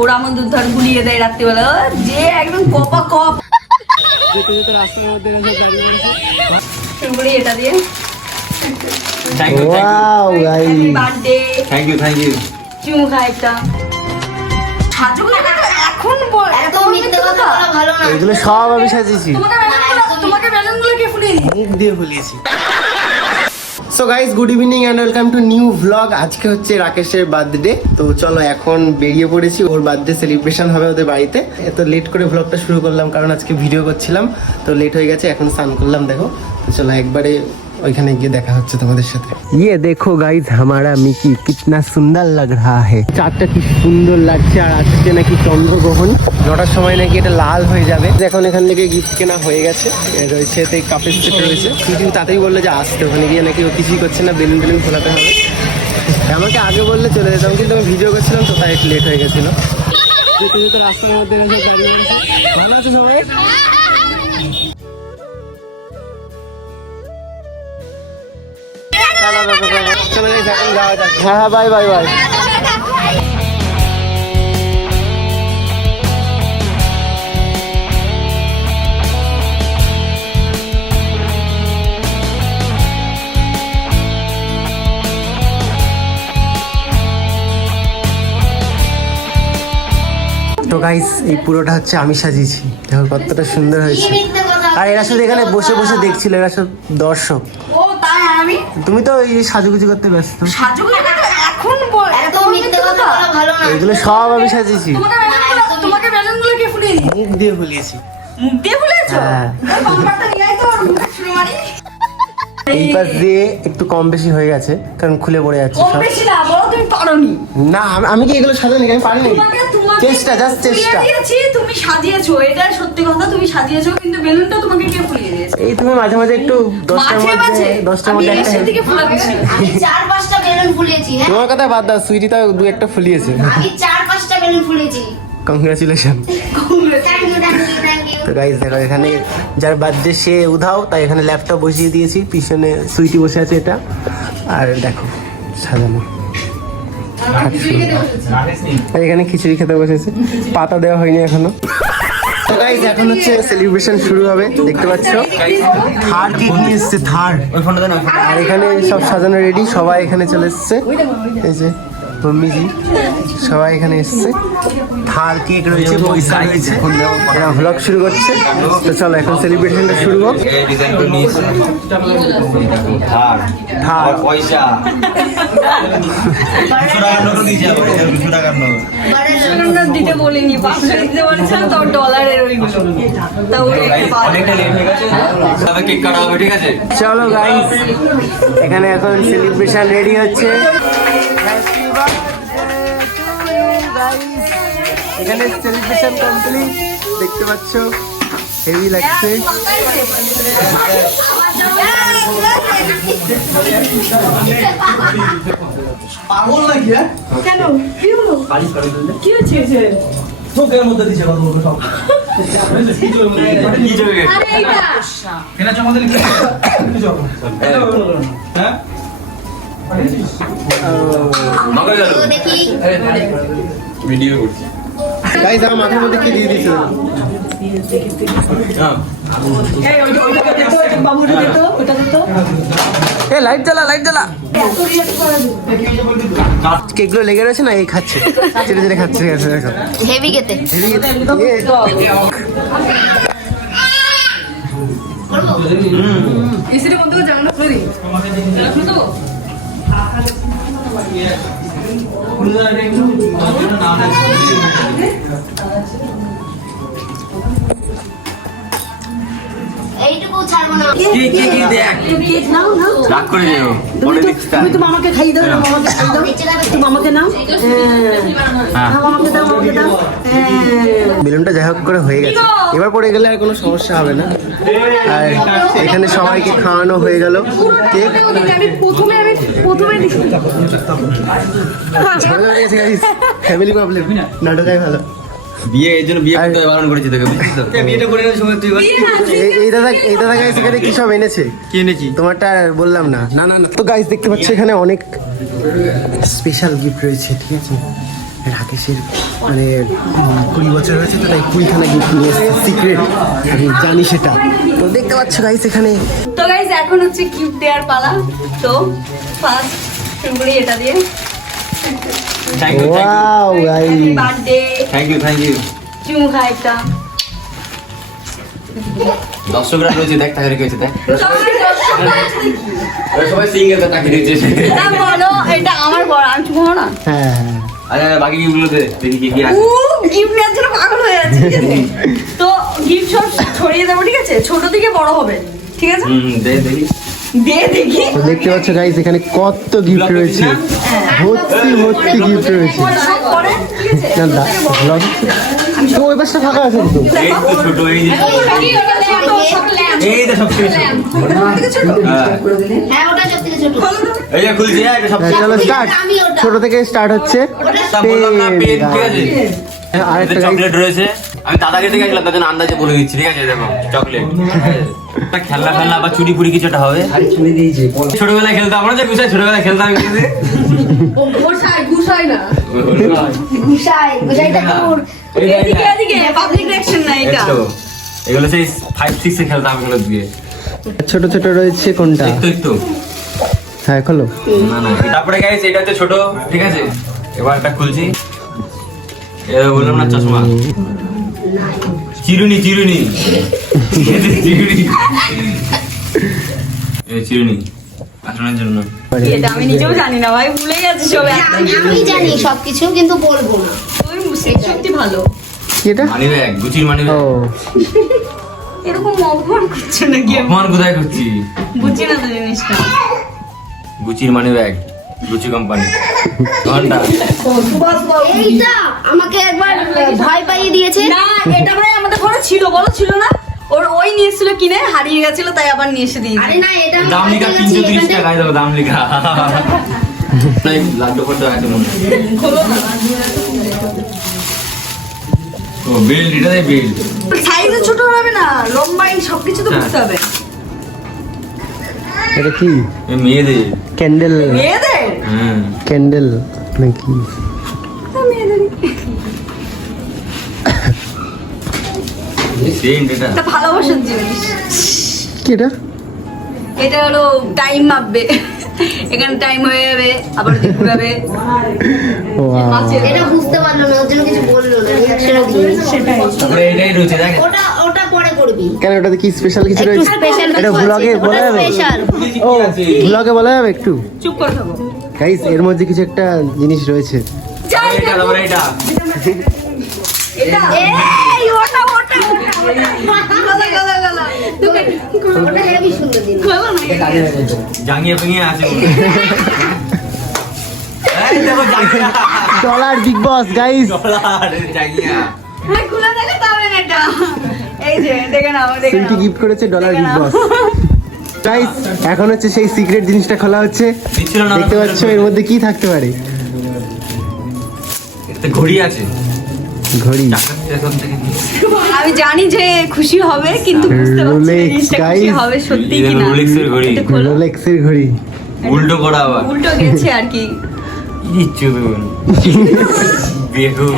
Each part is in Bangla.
ওরা আমার দুধ ধর গুলিয়ে দেয় রাত্রিবেলা যে একদম কপা কপ রাস্তার মধ্যে এটা দিয়ে wow guys birthday thank you চুমু খা একটা সাজুগুলো এখন এত মিথ্যে কথা বলা ভালো না। এগুলো সব আমি সাজিয়েছি, তোমাকে বেলুনগুলো কে ফুলিয়ে দিই মুখ দিয়ে ফুলিয়েছি। So guys, good evening and welcome to new vlog. আজকে হচ্ছে রাকেশের বার্থডে, তো চলো এখন বেরিয়ে পড়েছি। ওর বার্থডে সেলিব্রেশন হবে ওদের বাড়িতে। এত লেট করে ভ্লগটা শুরু করলাম কারণ আজকে ভিডিও করছিলাম, তো লেট হয়ে গেছে। এখন স্নান করলাম, দেখো। তো চলো একবারে ওইখানে গিয়ে দেখা হচ্ছে তোমাদের সাথে। ये देखो गाइस, हमारा मिकी कितना सुंदर लग रहा है। চাঁদটা কি সুন্দর লাগছে। আর আজকে নাকি চন্দ্রগ্রহণ, 9টার সময় নাকি এটা লাল হয়ে যাবে। এখন এখান থেকে গিফট কেনা হয়ে গেছে, রয়েছে তো কাপের সেট রয়েছে। কিন্তু তাতেই বললো যে আসতে, ওখানে গিয়ে নাকি ও কিছুই করছে না, বেলুন টেলুন ফোলাতে হবে। আমাকে আগে বললে চলে যেতাম, কিন্তু আমি ভিডিও করছিলাম তো তাই একটু লেট হয়ে গেছিল। যেতে যেতে রাস্তার মধ্যে দাঁড়িয়ে আছে। ভালো আছে সবাই? চলো এখন যাওয়া যাক। হ্যাঁ বাই বাই বাই। তো গাইস, এই পুরোটা হচ্ছে আমি সাজিয়েছি, দেখো কতটা সুন্দর হয়েছে। মিথ্যে কথা। আর এরা শুধু এখানে বসে বসে দেখছিল, এরা সব দর্শক। ও তাই আমি তুমি তো এই সাজুগুজু করতে ব্যস্ত। সাজুগুলো এখন এত মিথ্যে কথা বলা ভালো না। এগুলো সব আমি সাজিয়েছি, তোমাকে বেলুনগুলো কে ফুলিয়ে দিই মুখ দিয়ে ফুলিয়েছি। মুখ দিয়ে ফুলিয়েছো হ্যাঁ। বাম্পারটা নিয়ে আয় তো আর মুখে ছুঁড়ে মারি এই পাশ দিয়ে একটু কম বেশি হয়ে গেছে কারণ খুলে পড়ে যাচ্ছে কম সব। বেশি না বলো তুমি পারোনি না আমি কি এগুলো সাজানি, আমি পারি না। তোমাকে চেষ্টা, জাস্ট চেষ্টা। ফুলিয়ে দিয়েছি, তুমি সাজিয়েছো, এটা সত্যি কথা, তুমি সাজিয়েছো, কিন্তু বেলুনটা তোমাকে কে ফুলিয়ে দিয়েছে এই তুমি মাঝে মাঝে একটু দশটার মাঝে মধ্যে মাঝে আমি একটা এসে help- থেকে ফুলাচ্ছি আমি 4-5টা বেলুন ফুলিয়েছি। হ্যাঁ, তোমার কথা বাদ দাও, সুইটি তাও দু একটা ফুলিয়েছে। আমি 4-5টা বেলুন ফুলিয়েছি। কংগ্রাচুলেশন। Thank you. তো গাইস দেখো, এখানে যার বার্থডে সে উধাও, তাই এখানে ল্যাপটপ বসিয়ে দিয়েছি, পিছনে সুইটি বসে আছে এটা। আর দেখো সাজানো, আর এখানে খিচুড়ি খেতে বসেছে, পাতা দেওয়া হয়নি এখনো। তো গাইস এখন হচ্ছে সেলিব্রেশন শুরু হবে, দেখতে পাচ্ছ। থার্ড কেক নিয়ে এসছে, থার্ড। আর এখানে সব সাজানো রেডি, সবাই এখানে চলে এসছে। এই যে মম্মিজি সবাই এখানে এসছে। থার্ড কেক রয়েছে, পয়সা রয়েছে। এরা ভ্লগ শুরু করছে, তো চলো এখন সেলিব্রেশনটা শুরু হোক। থার্ড পয়সা দিতে বলিনি, 500 দিতে বলেছিলাম, তাও ডলারের ওইগুলো, তাও অনেকটা লেট হয়ে গেছে, তবে কেক কাটা হবে, ঠিক আছে? চলো গাইস, এখানে এখন সেলিব্রেশন রেডি হচ্ছে। এখানে সেলিব্রেশন কমপ্লিট, দেখতে পাচ্ছ, হেভি লাগছে। পাগল নাকি? কেন কি হলো, কি হচ্ছে? চোখের মধ্যে দিছে কথা বলবো সব। কি জবে? আরে এইটা কেনা আমাদের কি? হ্যাঁ? মগা গেল। দেখি ভিডিও করছি। গাইস আমার মাথার মধ্যে কি দিয়ে দিছো? হ্যাঁ। এই ওইটা দে তো, ওইটা বাবুটা দে তো, ওটা দে তো। এ লাইট জ্বালা, লাইট জ্বালা। এত রিয়াক্ট করে দিই। কেকগুলো লেগে রয়েছে না, এই খাচ্ছে, চেটে চেটে খাচ্ছে, ঠিক আছে দেখো। হেভি খেতে। এসিটা বন্ধ করে জানলা খুলে দিই, জানলা খুলে দেবো। এইটুকু ছাড়বো না। কি দেখ। কেক নাও না, রাগ করে যেও। পরে দিচ্ছি তুমি তো মামাকে খাইয়ে দাও না, মামাকে খাইয়ে দাও, তুমি মামাকে নাও। হ্যাঁ মামাকে দাও, মামাকে দাও। হ্যাঁ বেলুনটা যাই হোক করে হয়ে গেছে, এবার পরে গেলে আর কোনো সমস্যা হবে না। আর এখানে সবাইকে খাওয়ানো হয়ে গেল কেক। আমি প্রথমে দিচ্ছি। ফ্যামিলি প্রবলেম, নাটকাই ভালো। বিয়ে এর জন্য বিয়ে করতে বারণ করেছি তোকে, বুঝছিস তো? বিয়েটা করে নেওয়ার সময় তুই এই দাদা গাইস এখানে কি সব এনেছে, কি এনেছি? তোমারটা আর বললাম না। না তো গাইস দেখতে পাচ্ছ এখানে অনেক স্পেশাল গিফট রয়েছে, ঠিক আছে। রাকেশের মানে 20 বছর হয়েছে তো তাই 20খানা গিফট নিয়ে এসেছে সিক্রেট, আমি জানি সেটা। তো দেখতে পাচ্ছ গাইস এখানে। তো গাইস এখন হচ্ছে গিফট দেওয়ার পালা। তো ফার্স্ট শুরু করি এটা দিয়ে। Thank you wow guys, birthday thank you চুমু খাইতা। দর্শকরা রয়েছে, দেখ তাকে রেখেছে, দেখ সবাই সিঙ্গেল তাকে রেখেছে। বলো এটা আমার বড়, আমি চুমু খাবো না। হ্যাঁ হ্যাঁ আচ্ছা বাকি গিফটগুলোতে দেখি কি কি আছে। গিফট নেওয়ার জন্য পাগল হয়ে যাচ্ছে, ঠিক আছে? তো গিফট সব ছড়িয়ে দেবো, ঠিক আছে? ছোট থেকে বড় হবে, ঠিক আছে? দেখি দিয়ে দেখি। তো দেখতে পাচ্ছ গাইস এখানে কত গিফট রয়েছে, ভর্তি ভর্তি গিফট রয়েছে। সব পরে, ঠিক আছে? না না vlog তো ওই পাশটা ফাঁকা আছে তো। এই তো ছোট, এই যে এই তো সবথেকে ছোট। হ্যাঁ ওটা সবথেকে ছোট। এই যে খুলছি, এটা সব চলো স্টার্ট, ছোট থেকে স্টার্ট হচ্ছে। তা বললাম না পেন, ঠিক আছে? আরেকটা গাইস চকলেট রয়েছে, আমি দাদাকে থেকে আসলাম তার জন্য আন্দাজে বলে দিচ্ছি, ঠিক আছে? দেখো চকলেট, খেলনা ফেলনা বা চুরি পুরি কিছু একটা হবে। ছোটবেলায় খেলতাম আমরা, যে গুছাই ছোটবেলায় খেলতাম কিন্তু গুছাই না। গুসাইটা দূর। এদিকে এদিকে পাবলিক রিঅ্যাকশন না এটা। এগুলো সেই 5-6 এ খেলতাম এগুলো দিয়ে। ছোট ছোট রয়েছে কোনটা? একটু হ্যাঁ খোলো। না না, তারপরে গাইস এটা হচ্ছে ছোট, ঠিক আছে? এবার এটা খুলছি, এটা বললাম না চশমা, চিরুনি চিরুনি চিরুনি, এই চিরুনি আসনের জন্য। এটা আমি নিজেও জানি না ভাই, ভুলে গেছি সব। আমি জানি সবকিছু কিন্তু বলবো না। তুমি সত্যি ভালো। কি এটা? মানি ব্যাগ, গুচির মানি ও ব্যাগ। এরকম অপমান করছে নাকি? আমি অপমান কোথায় করছি? বুঝছি না তো জিনিসটা। গুচির মানি ব্যাগ, গুচি কোম্পানি ঘন্টা। এইটা আমাকে একবার ভয় পাইয়ে দিয়েছে। না এটা ভাই আমাদের ঘরে ছিল, বলো ছিল না? ওর ওই নিয়ে এসেছিল, কিনে হারিয়ে গেছিল, তাই আবার নিয়ে এসে দিয়েছি। আরে না এটা আমি দাম ভয় লিখা পেয়ে গেছি 330 এখানে। টাকা, দেখো দাম লিখা। লাড্ডু ফটো আছে মনে হয়। খোলো না। ও বেল্ট, এটা দেয় বেল্ট। সাইজে ছোট হবে না, লম্বাই সবকিছু তো বুঝতে হবে। এটা কি? এই মেয়েদের। ক্যান্ডেল? মেয়েদের? হুম। ক্যান্ডেল নাকি? মেয়েদেরই। সেন্ট এটা। এটা ভালোবাসার জিনিস। কি এটা? এটা হলো টাইম মাপবে, এখানে টাইম হয়ে যাবে, আবার ওদিকে ঘুরাবে। ওয়াও এটা বুঝতে পারলো না, ওর জন্য কিছু বললো না, রিঅ্যাকশনও দিইনি। সেটাই। তারপরে এটাই রয়েছে, দেখ। ওটা পরে করবি। কেন ওটাতে কি স্পেশাল কিছু একটু রয়েছে? স্পেশাল এটা ব্লগে বলা যাবে? স্পেশাল। ও ব্লগে বলা যাবে একটু? চুপ করে থাকো। গাইস এর মধ্যে কিছু একটা জিনিস রয়েছে। যাই এটা, তারপরে এটা। এটা এই ওটা ওটা গলা গলা গলা ওটা হেভি সুন্দর দিন। গলা না। জাঙ্গিয়া ফেঙ্গিয়া আছে মনে হয়। এই দেখো জাঙ্গিয়া। ডলার বিগ বস গাইস। ডলার জাঙ্গিয়া। হ্যাঁ খুলে দেখাতে হবে না এটা। এই যে দেখে নাও, দেখে সিল্কি নাও। গিফট করেছে ডলার বিগ বস। গাইস এখন হচ্ছে সেই সিক্রেট জিনিসটা খোলা হচ্ছে। দিচ্ছিল না, দেখতে পাচ্ছ এর মধ্যে কি থাকতে পারে? এতে ঘড়ি আছে। ঘড়ি। ডাকাতটা এখন থেকে নিয়ে। আমি জানি যে খুশি হবে, কিন্তু বুঝতে পারছি না Rolex, জিনিসটা খুশি guys. হবে সত্যি এটা কিনা। রোলেক্সের ঘড়ি। এটা খোলো। রোলেক্সের ঘড়ি। উল্টো করা আবার। উল্টো গেছে আর কি। ইচ্ছু দেবন। বেগু।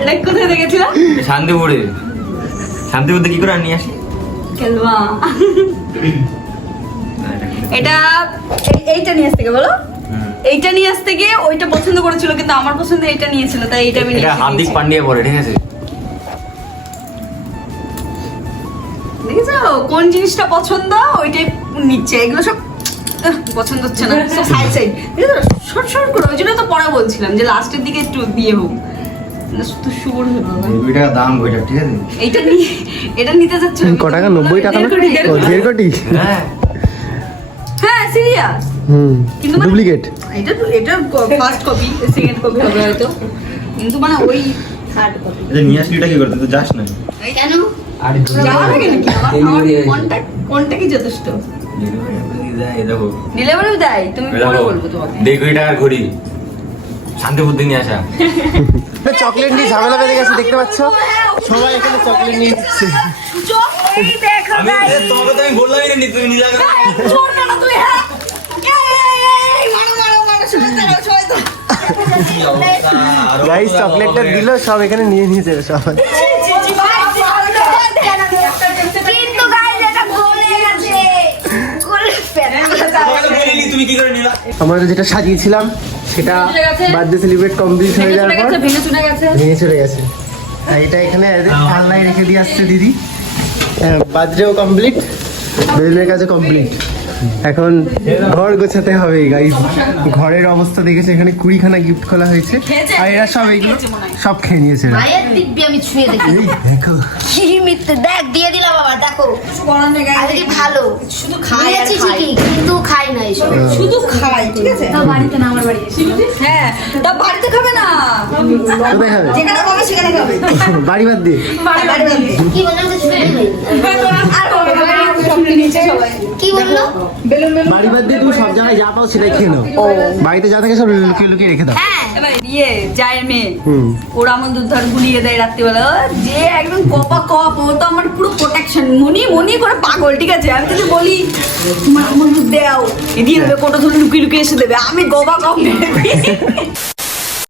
এটা কোথায় দেখেছিলাম? শান্তিপুরে। শান্তিপুরতে কি করে আর নিয়ে আসি? কেলবা। এটা এইটা নিয়ে আসতে বলো। এইটা নিয়ে আসতে গিয়ে ওইটা পছন্দ করেছিল, কিন্তু আমার পছন্দ এইটা নিয়েছিল, তাই এইটা আমি নিয়ে এটা হার্দিক এসেছি। পান্ডিয়া পরে, ঠিক আছে? দেখেছো কোন জিনিসটা পছন্দ ওইটাই নিচ্ছে। এগুলো সব পছন্দ হচ্ছে না, সব সাইড সাইড শর্ট শর্ট করে। ওই জন্য তো পরে বলছিলাম যে লাস্টের দিকে একটু দিয়ে হোক, তো শুভর হবে বাবা। 90 টাকা দাম বইটা, ঠিক আছে? এইটা নিয়ে এটা নিতে যাচ্ছে ক টাকা? 90 টাকা না? ও 1.5 কোটি? হ্যাঁ। হ্যাঁ সিরিয়াস। কিন্তু মানে- ডুপ্লিকেট। এটা ফার্স্ট কপি, সেকেন্ড কপি হবে হয়তো, কিন্তু মানে ওই থার্ড কপি। এটা নিয়ে আসলিটা কি করতে? তুই যাস না। কেন? যাওয়া লাগে নাকি? আমার কন্টাক্টই যথেষ্ট। এই দেখো। ডেলিভারিও দেয়, তুমি পরে বলবো তোমাকে। 1.5 টাকার ঘড়ি। শান্তিপুর থেকে নিয়ে আসা। চকলেট নিয়ে ঝামেলা বেঁধে গেছে, দেখতে পাচ্ছ সবাই এখানে চকলেট নিয়ে নিচ্ছে। চোখ এই দেখো guys। তোমাকে তো আমি বললামই না, তুমি নিলা কেন? চোর না তুই, হ্যাঁ? এই, মারো, সবাই দাঁড়াও, সবাই দাঁড়াও। গাইস চকলেটটা দিল সব এখানে নিয়ে নিয়েছে সব। কিন্তু গাইস এটা গলে গেছে, গলে ফেলে। তুমি কি করে নিলা? আমরা যেটা সাজিয়েছিলাম সেটা বার্থডে সেলিব্রেট কমপ্লিট হয়ে যাওয়ার পর ভেঙে চলে গেছে। আর এটা এখানে পাল্লায় রেখে দিয়ে আসছে দিদি। বার্থডেও কমপ্লিট, বেলুনের কাছে কমপ্লিট। এখন ঘর গোছাতে হবে গাইস। ঘরের অবস্থা দেখেছে, এখানে 20খানা গিফট খোলা হয়েছে আর এরা সব এইগুলো সব খেয়ে নিয়েছে এরা। মায়ের দিব্যি আমি ছুঁয়ে দেখি। এই দেখো কি মিথ্যে, দেখ দিয়ে দিলাম বাবা, দেখো আরে কি ভালো, শুধু খাই আর দিয়েছি খাই। ঠিকই কিন্তু খাই না এসব। শুধু খাই, ঠিক আছে? তা বাড়িতে না, আমার বাড়ি হ্যাঁ, তা বাড়িতে খাবে না, কোথায় খাবে? যেখানে খাবে সেখানে খাবে। বাড়ি বাদ দিয়ে বাড়ি বাড়ি কি বললাম তো ছুঁয়ে দেখি। আর হবে না, সব নিচে সবাই। কি বললো? বাড়ি বাদ দিয়ে তুমি সব জায়গায় যা পাও সেটাই খেয়ে নাও। বাড়িতে যা থাকে সব লুকিয়ে লুকিয়ে রেখে দাও। হ্যাঁ এবার জায়ের মেয়ে হুম। ওরা আমার দুধ গুলিয়ে দেয় রাত্রিবেলা, ও যে একদম কপা কপ, ও তো আমার পুরো প্রোটেকশন, মনি মনি করে পাগল, ঠিক আছে? আমি যদি বলি মা আমার দুধ দেও, দিয়ে দেবে কোটো ধরে লুকিয়ে লুকিয়ে এসে দেবে, আমি গবা কম